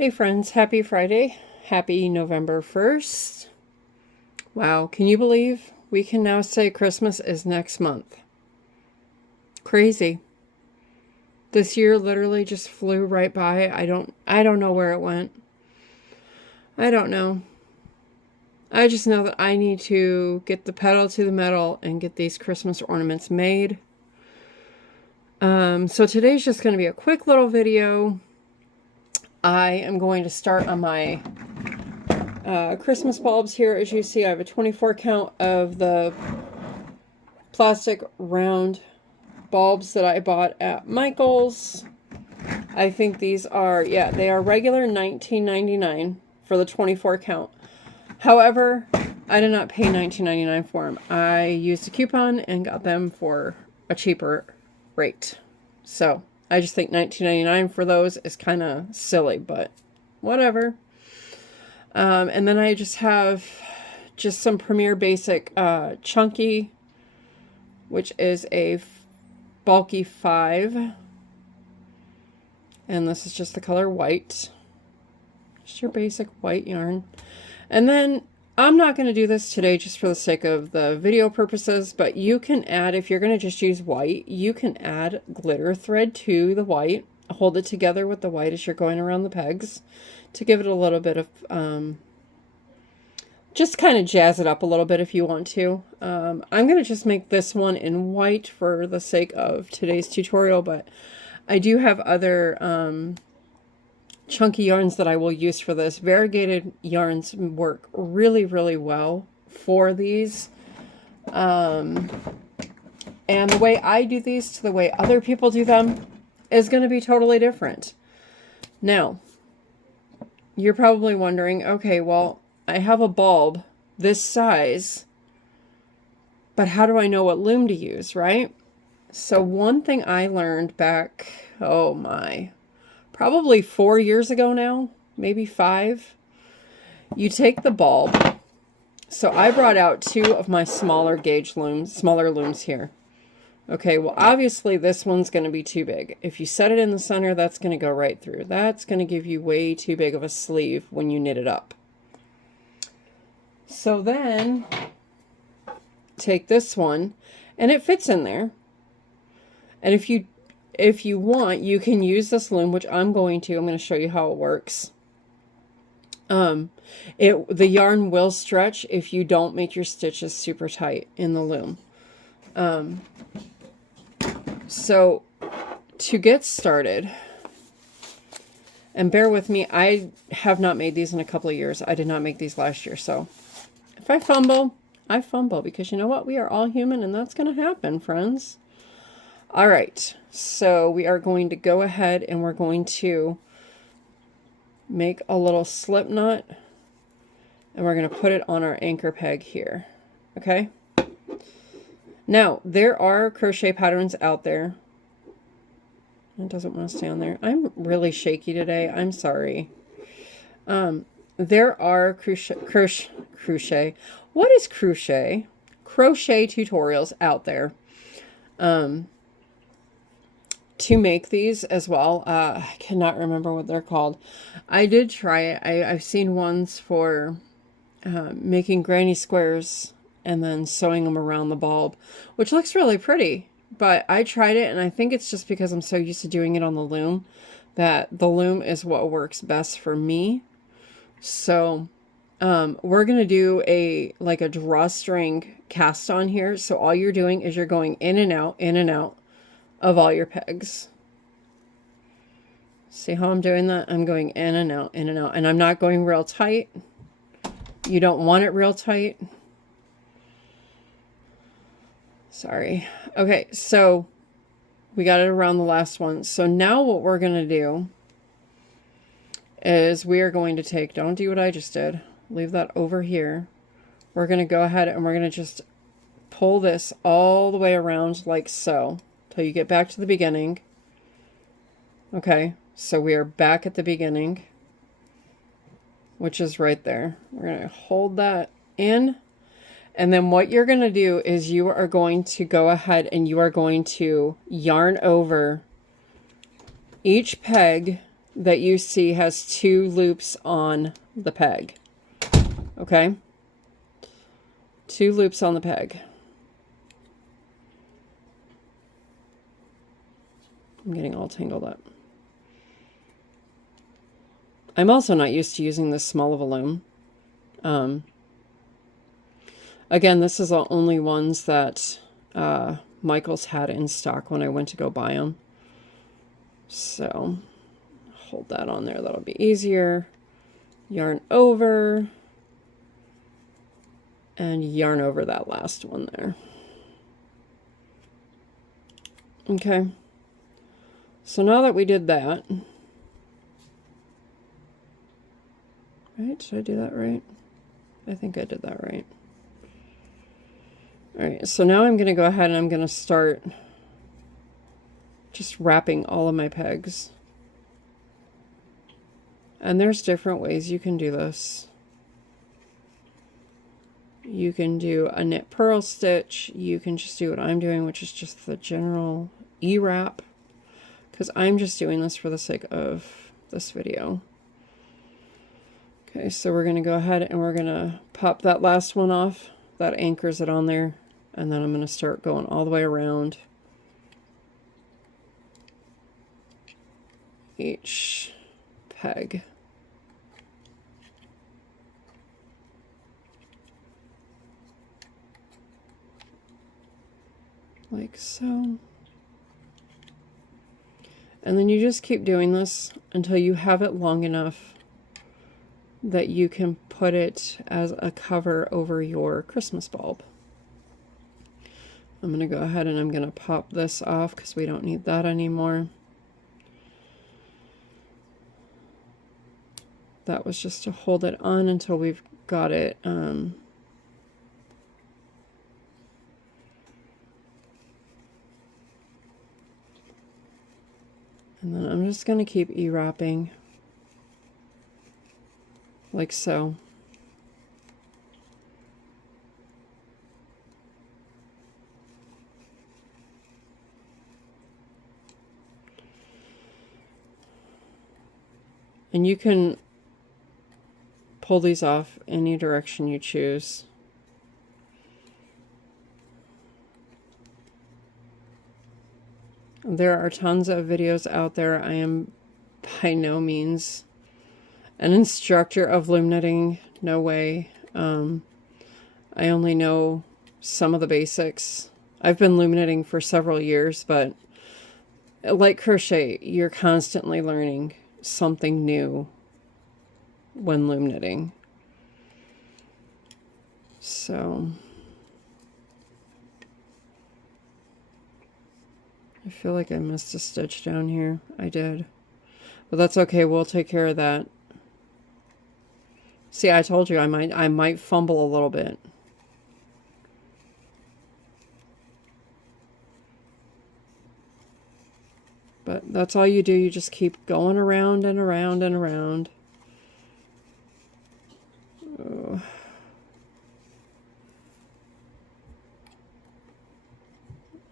Hey friends, happy Friday. Happy November 1st. Wow, can you believe we can now say Christmas is next month? Crazy. This year literally just flew right by. I don't know where it went. I don't know. I just know that I need to get the pedal to the metal and get these Christmas ornaments made. So today's just going to be a quick little video. I am going to start on my Christmas bulbs here. As you see, I have a 24 count of the plastic round bulbs that I bought at Michael's. I think these are, yeah, they are regular $19.99 for the 24 count. However, I did not pay $19.99 for them. I used a coupon and got them for a cheaper rate. So I just think $19.99 for those is kind of silly, but whatever. And then I just have some Premier Basic Chunky, which is a bulky 5. And this is just the color white. Just your basic white yarn. And then I'm not going to do this today just for the sake of the video purposes, but you can add, if you're going to just use white, you can add glitter thread to the white. Hold it together with the white as you're going around the pegs to give it a little bit of, just kind of jazz it up a little bit if you want to. I'm going to just make this one in white for the sake of today's tutorial, but I do have other chunky yarns that I will use for this. Variegated yarns work really, really well for these. And the way I do these to the way other people do them is going to be totally different. Now, you're probably wondering, okay, well, I have a bulb this size, but how do I know what loom to use, right? So one thing I learned back, oh my, probably 4 years ago now, maybe 5. You take the bulb. So I brought out 2 of my smaller gauge looms, smaller looms here. Okay, well, obviously this one's going to be too big. If you set it in the center, that's going to go right through. That's going to give you way too big of a sleeve when you knit it up. So then take this one, and it fits in there. And if you want, you can use this loom, which I'm going to show you how it works. The yarn will stretch if you don't make your stitches super tight in the loom. So to get started, and bear with me, I have not made these in a couple of years. I did not make these last year, so if I fumble, I fumble, because you know what? We are all human, and that's going to happen, friends. All right, so we are going to go ahead and we're going to make a little slip knot, and we're going to put it on our anchor peg here, okay? Now, there are crochet patterns out there. It doesn't want to stay on there. I'm really shaky today. I'm sorry. There are crochet. What is crochet? Crochet tutorials out there. To make these as well. I cannot remember what they're called. I did try it. I've seen ones for making granny squares and then sewing them around the bulb, which looks really pretty. But I tried it, and I think it's just because I'm so used to doing it on the loom that the loom is what works best for me. So we're going to do a drawstring cast on here. So all you're doing is you're going in and out of all your pegs. See how I'm doing that? I'm going in and out, and I'm not going real tight. You don't want it real tight. Sorry. Okay, so we got it around the last one. So now what we're going to do is we are going to take, don't do what I just did. Leave that over here. We're going to go ahead and we're going to just pull this all the way around like so. Till you get back to the beginning. Okay, so we are back at the beginning, which is right there. We're going to hold that in, and then what you're going to do is you are going to go ahead and you are going to yarn over each peg that you see has 2 loops on the peg. Okay? 2 loops on the peg. I'm getting all tangled up. I'm also not used to using this small of a loom. Again, this is the only ones that Michael's had in stock when I went to go buy them. So, hold that on there. That'll be easier. Yarn over. And yarn over that last one there. Okay. So now that we did that, right? Did I do that right? I think I did that right. All right, so now I'm going to go ahead and I'm going to start just wrapping all of my pegs. And there's different ways you can do this. You can do a knit purl stitch. You can just do what I'm doing, which is just the general E-wrap, because I'm just doing this for the sake of this video. Okay, so we're going to go ahead and we're going to pop that last one off. That anchors it on there. And then I'm going to start going all the way around each peg. Like so. And then you just keep doing this until you have it long enough that you can put it as a cover over your Christmas bulb. I'm going to go ahead and I'm going to pop this off because we don't need that anymore. That was just to hold it on until we've got it and then I'm just going to keep E-wrapping like so. And you can pull these off any direction you choose. There are tons of videos out there. I am by no means an instructor of loom knitting. No way. I only know some of the basics. I've been loom knitting for several years, but like crochet, you're constantly learning something new when loom knitting. So I feel like I missed a stitch down here. I did. But that's okay, we'll take care of that. See, I told you I might fumble a little bit. But that's all you do. You just keep going around and around and around. Oh.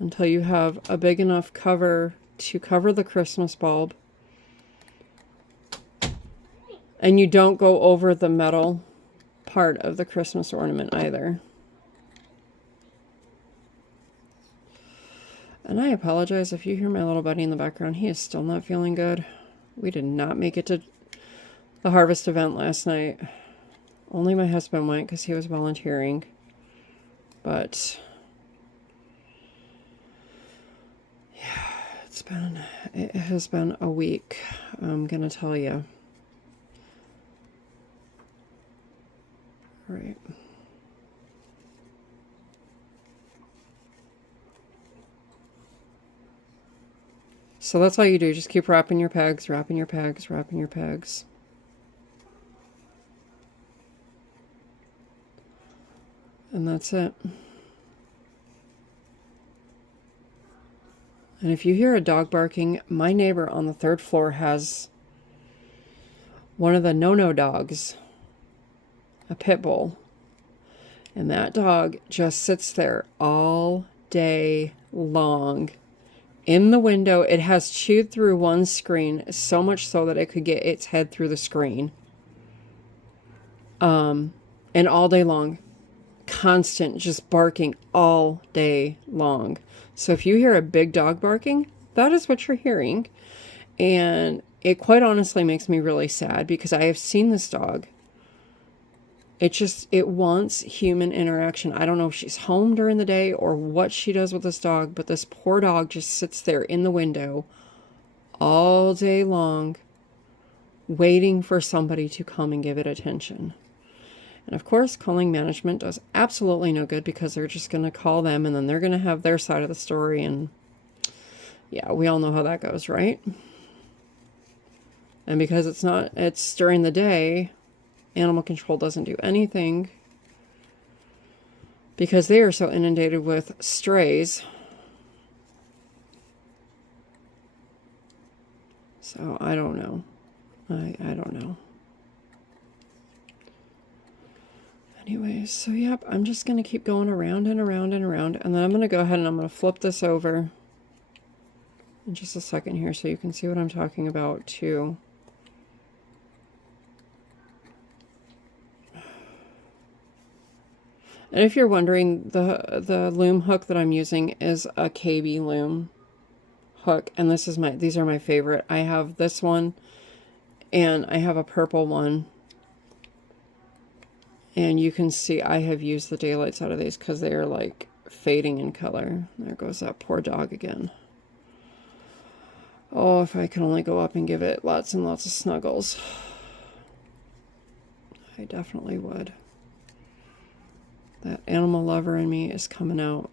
Until you have a big enough cover to cover the Christmas bulb. And you don't go over the metal part of the Christmas ornament either. And I apologize if you hear my little buddy in the background. He is still not feeling good. We did not make it to the harvest event last night. Only my husband went because he was volunteering. But yeah, it has been a week, I'm gonna tell you. All right. So that's all you do. Just keep wrapping your pegs, wrapping your pegs, wrapping your pegs. And that's it. And if you hear a dog barking, my neighbor on the 3rd floor has one of the no-no dogs, a pit bull. And that dog just sits there all day long in the window. It has chewed through one screen, so much so that it could get its head through the screen. And all day long. Constant, just barking all day long. So if you hear a big dog barking, that is what you're hearing. And it quite honestly makes me really sad because I have seen this dog. It wants human interaction. I don't know if she's home during the day or what she does with this dog, but this poor dog just sits there in the window all day long, waiting for somebody to come and give it attention. And of course, calling management does absolutely no good because they're just going to call them and then they're going to have their side of the story. And yeah, we all know how that goes, right? And because it's during the day, animal control doesn't do anything because they are so inundated with strays. So I don't know. I don't know. Anyways, so yep, I'm just going to keep going around and around and around. And then I'm going to go ahead and I'm going to flip this over in just a second here so you can see what I'm talking about too. And if you're wondering, the loom hook that I'm using is a KB loom hook. And these are my favorite. I have this one and I have a purple one. And you can see I have used the daylights out of these because they are like fading in color. There goes that poor dog again. Oh, if I could only go up and give it lots and lots of snuggles. I definitely would. That animal lover in me is coming out.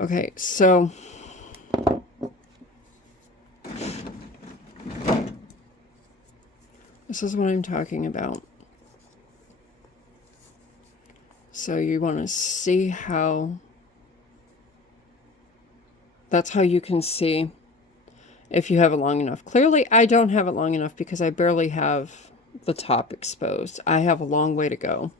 Okay, so this is what I'm talking about. So you want to see how, that's how you can see if you have it long enough. Clearly, I don't have it long enough because I barely have the top exposed. I have a long way to go.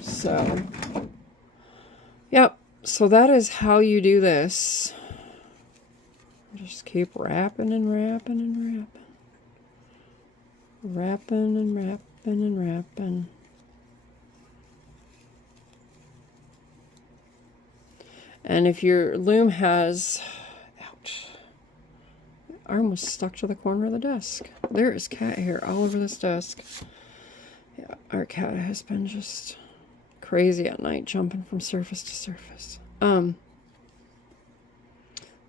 So, yep. So that is how you do this. Just keep wrapping and wrapping and wrapping. Wrapping and wrapping and wrapping. And if your loom has, ouch, my arm was stuck to the corner of the desk. There is cat hair all over this desk. Yeah, our cat has been just crazy at night, jumping from surface to surface.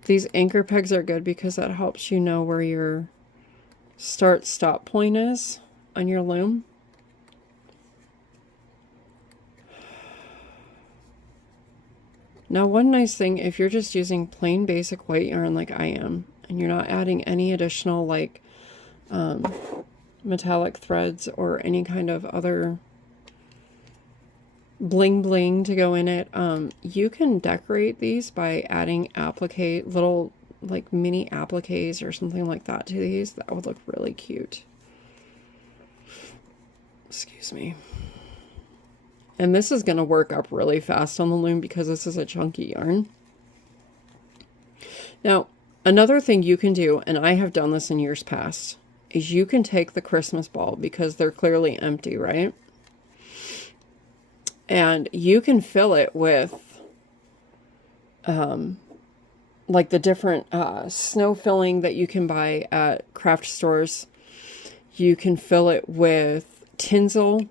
These anchor pegs are good because that helps you know where your start-stop point is on your loom. Now, one nice thing, if you're just using plain basic white yarn like I am, and you're not adding any additional like metallic threads or any kind of other bling bling to go in it, you can decorate these by adding applique, little like mini appliques or something like that to these. That would look really cute. Excuse me. And this is going to work up really fast on the loom because this is a chunky yarn. Now, another thing you can do, and I have done this in years past, is you can take the Christmas ball because they're clearly empty, right? And you can fill it with like the different snow filling that you can buy at craft stores. You can fill it with tinsel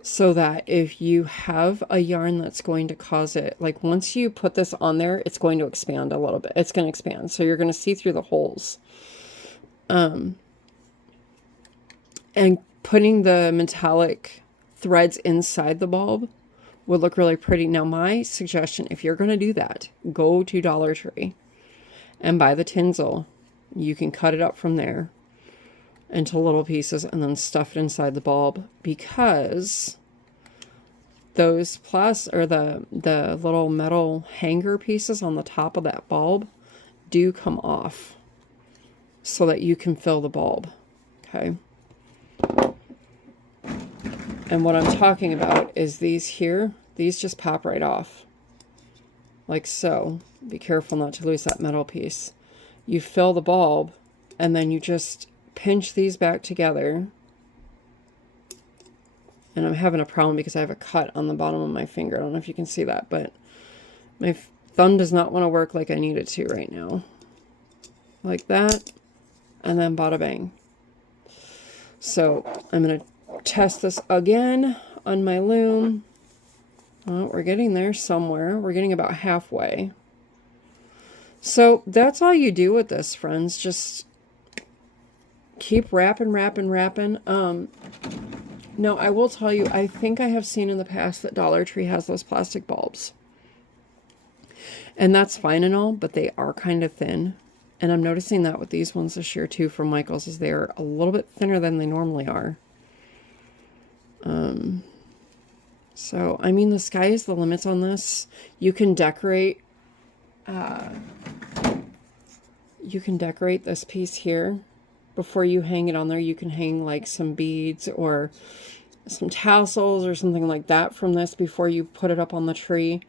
so that if you have a yarn that's going to cause it, like once you put this on there, it's going to expand a little bit. It's going to expand. So you're going to see through the holes. And putting the metallic threads inside the bulb would look really pretty. Now, my suggestion, if you're going to do that, go to Dollar Tree and buy the tinsel. You can cut it up from there into little pieces and then stuff it inside the bulb, because those the little metal hanger pieces on the top of that bulb do come off so that you can fill the bulb. Okay. And what I'm talking about is these here. These just pop right off. like so. Be careful not to lose that metal piece. You fill the bulb, and then you just pinch these back together. And I'm having a problem because I have a cut on the bottom of my finger. I don't know if you can see that, but my thumb does not want to work like I need it to right now. Like that, and then bada bang. So I'm going to test this again on my loom. Oh, we're getting there somewhere. We're getting about halfway. So that's all you do with this, friends. Just keep wrapping. No, I will tell you, I think I have seen in the past that Dollar Tree has those plastic bulbs. And that's fine and all, but they are kind of thin. And I'm noticing that with these ones this year too from Michaels, is they're a little bit thinner than they normally are. So, I mean, the sky is the limits on this. You can decorate this piece here. Before you hang it on there, you can hang like some beads or some tassels or something like that from this before you put it up on the tree.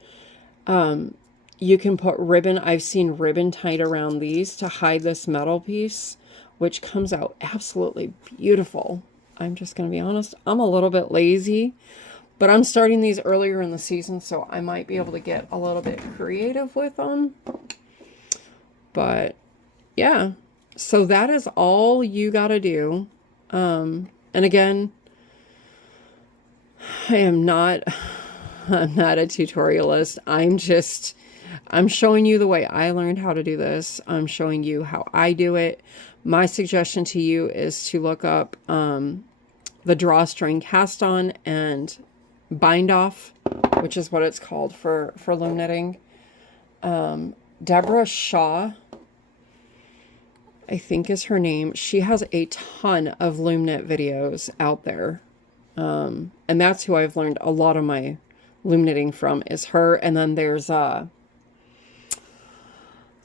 You can put ribbon. I've seen ribbon tied around these to hide this metal piece, which comes out absolutely beautiful. I'm just going to be honest. I'm a little bit lazy, but I'm starting these earlier in the season, so I might be able to get a little bit creative with them. But yeah, so that is all you got to do. And again, I'm not a tutorialist. I'm showing you the way I learned how to do this. I'm showing you how I do it. My suggestion to you is to look up the drawstring cast on and bind off, which is what it's called for loom knitting. Deborah Shaw, I think is her name. She has a ton of loom knit videos out there. And that's who I've learned a lot of my loom knitting from, is her. And then there's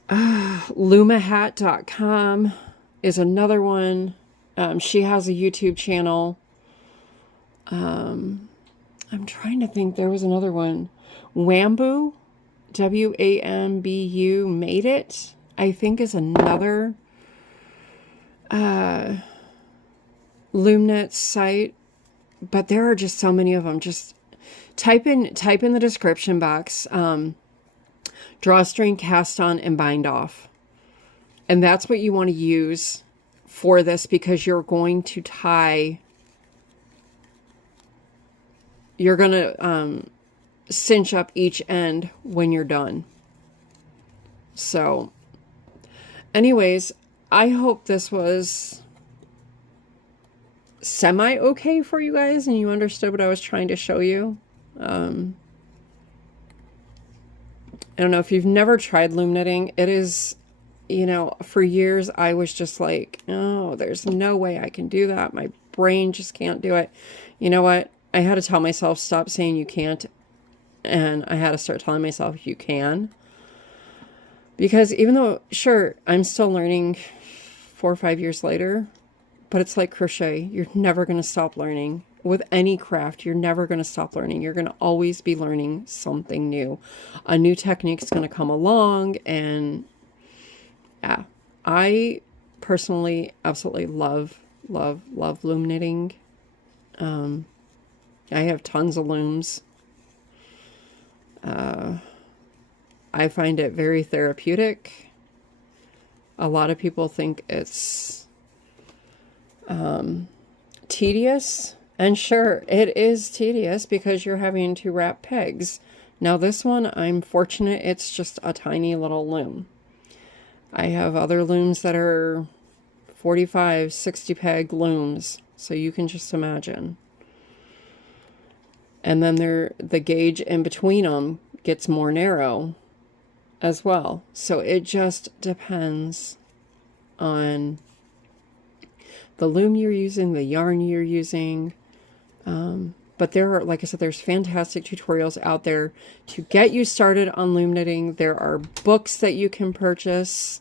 lumahat.com is another one. She has a YouTube channel. I'm trying to think. There was another one. Wambu, W-A-M-B-U, Made It, I think is another loom knit site. But there are just so many of them. Just type in the description box, drawstring, cast on, and bind off. And that's what you want to use for this, because you're going to tie, you're going to cinch up each end when you're done. So anyways, I hope this was semi-okay for you guys and you understood what I was trying to show you. I don't know if you've never tried loom knitting. It is, you know, for years I was just like, oh, there's no way I can do that. My brain just can't do it. You know what? I had to tell myself, stop saying you can't. And I had to start telling myself you can. Because even though, sure, I'm still learning 4 or 5 years later, but it's like crochet. You're never going to stop learning. With any craft, you're never going to stop learning. You're going to always be learning something new. A new technique's going to come along, and yeah, I personally absolutely love loom knitting. I have tons of looms. I find it very therapeutic. A lot of people think it's tedious. And sure, it is tedious because you're having to wrap pegs. Now this one, I'm fortunate it's just a tiny little loom. I have other looms that are 45, 60 peg looms. So you can just imagine. And then the gauge in between them gets more narrow as well. So it just depends on the loom you're using, the yarn you're using. But there are, like I said, there's fantastic tutorials out there to get you started on loom knitting. There are books that you can purchase.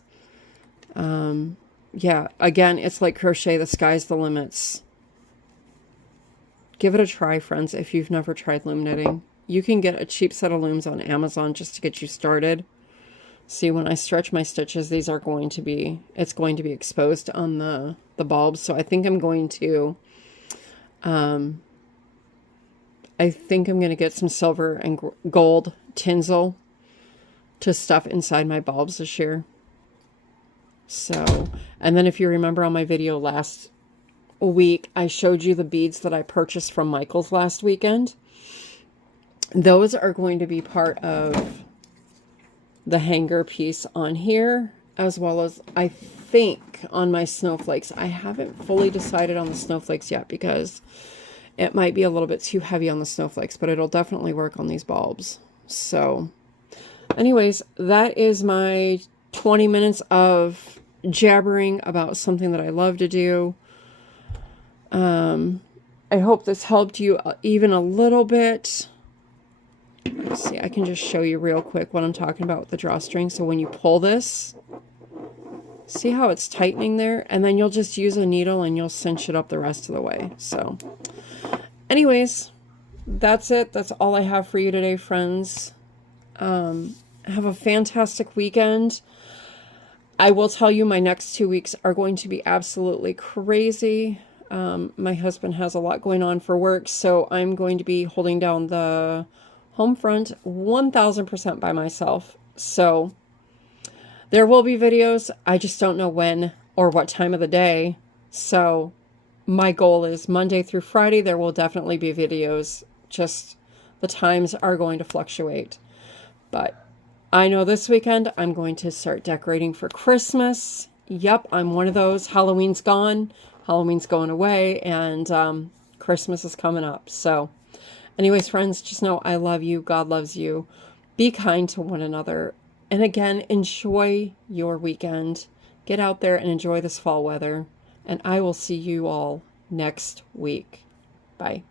Yeah, again, it's like crochet. The sky's the limits. Give it a try, friends, if you've never tried loom knitting. You can get a cheap set of looms on Amazon just to get you started. See, when I stretch my stitches, these are going to be, it's going to be exposed on the bulbs. So I think I'm going to, get some silver and gold tinsel to stuff inside my bulbs this year. So, and then if you remember on my video last week, I showed you the beads that I purchased from Michael's last weekend. Those are going to be part of the hanger piece on here, as well as I think on my snowflakes. I haven't fully decided on the snowflakes yet because it might be a little bit too heavy on the snowflakes, but it'll definitely work on these bulbs. So anyways, that is my 20 minutes of jabbering about something that I love to do. I hope this helped you even a little bit. Let's see, I can just show you real quick what I'm talking about with the drawstring. So when you pull this, see how it's tightening there? And then you'll just use a needle and you'll cinch it up the rest of the way. So anyways, that's it. That's all I have for you today, friends. Have a fantastic weekend. I will tell you my next 2 weeks are going to be absolutely crazy. My husband has a lot going on for work, so I'm going to be holding down the home front 1000% by myself. So there will be videos. I just don't know when or what time of the day. So my goal is Monday through Friday, there will definitely be videos. Just the times are going to fluctuate. But I know this weekend I'm going to start decorating for Christmas. Yep, I'm one of those. Halloween's gone. Halloween's going away, and Christmas is coming up. So anyways, friends, just know I love you. God loves you. Be kind to one another. And again, enjoy your weekend. Get out there and enjoy this fall weather. And I will see you all next week. Bye.